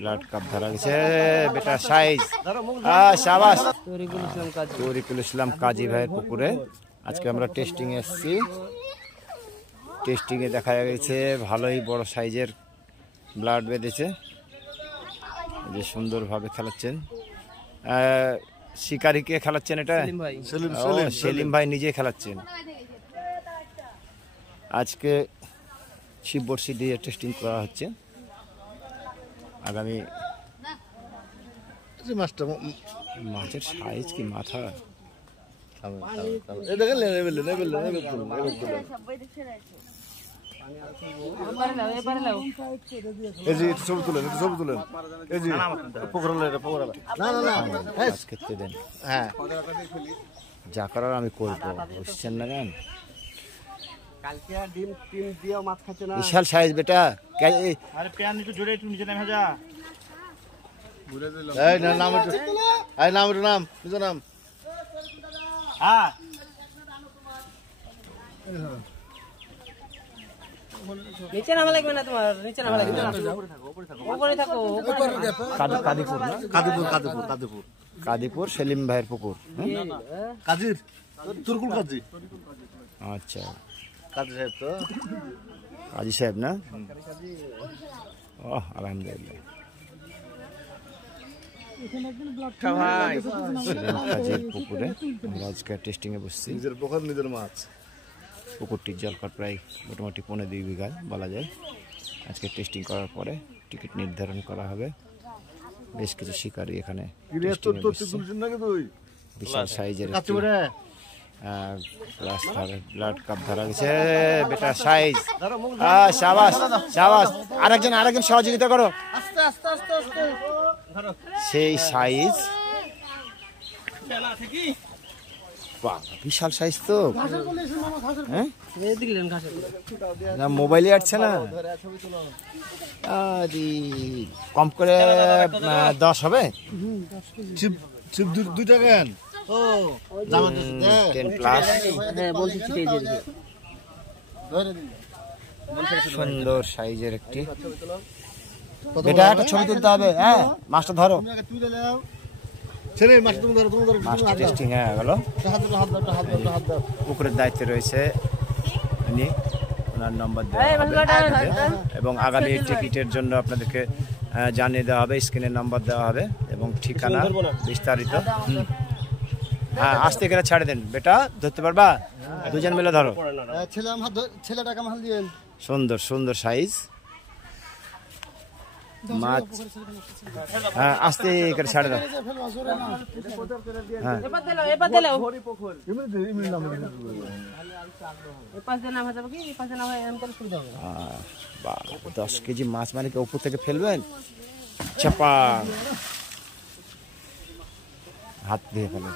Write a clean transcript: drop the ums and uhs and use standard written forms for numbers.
Blood carp ধরা গেছে বেটা সাইজ। শাবাশ তরিকুল ইসলাম কাজী ভাইয়ের পুকুরে আজকে আমরা টেস্টিং এসেছি। টেস্টিং এ দেখা গেছে ভালোই বড় সাইজের ব্লাড বেঁধেছে, যে সুন্দরভাবে খেলাচ্ছেন। শিকারীকে খেলাচ্ছেন এটা সেলিম ভাই নিজে খেলাচ্ছেন। আজকে শিব বর্ষি দিয়ে টেস্টিং করা হচ্ছে। আগামী মাছের সাইজ কি মাথা যা করার আমি করবো, বুঝছেন না? জান বিশাল সাইজ বেটা। নিচে নামা লাগবে না তোমার, নিচে নামা লাগবে না, উপরে থাকো। কাদিপুর সেলিম ভাইয়ের পুকুর। কাজীর তুরকুল কাজী। আচ্ছা কাজী সাহেব তো কাজী সাহেব না? ওহ আলহামদুলিল্লাহ। কাজীর পুকুরে আমরা আজকে টেস্টিং এ বসছি। নিজের পুকুর নিজের মাছ। পুকুরটির জলকর প্রায় মোটামুটি 2.5 বিঘা বলা যায়। আজকে টেস্টিং করার পরে টিকিট নির্ধারণ করা হবে। বেশ কিছু শিকারী এখানে বিশাল সাইজের ব্লাড কাপ ধরা গেছে বেটা সাইজ। শাবাশ শাবাশ, আরেকজন সহযোগিতা করো। সেই সাইজ বিশাল সাইজ তো। মোবাইলে আসছে না, কম করে 10 হবে। 10 প্লাস। সুন্দর সাইজের একটি বেটা, একটা ছবি তুলতে হবে। হ্যাঁ মাছটা ধরো, মাছটা টেস্টিং হয়ে গেল। পুকুরের দায়িত্বে রয়েছে উনি, ওনার নম্বর এবং আগামী টিকিটের জন্য আপনাদেরকে জানিয়ে দেওয়া হবে, স্ক্রিনের নাম্বার দেওয়া হবে এবং ঠিকানা বিস্তারিত। হ্যাঁ আস্তে করে ছাড়ে দেন বেটা, ধরতে পারবা? দুজন মিলে ধরো। সুন্দর সুন্দর সাইজ মাছ। হ্যাঁ আস্তে করে ছাড়ে দাও। হ্যাঁ 10 কেজি মাছ মানে কি উপর থেকে ফেলবেন? চাপা হাত দিয়ে ফেলেন।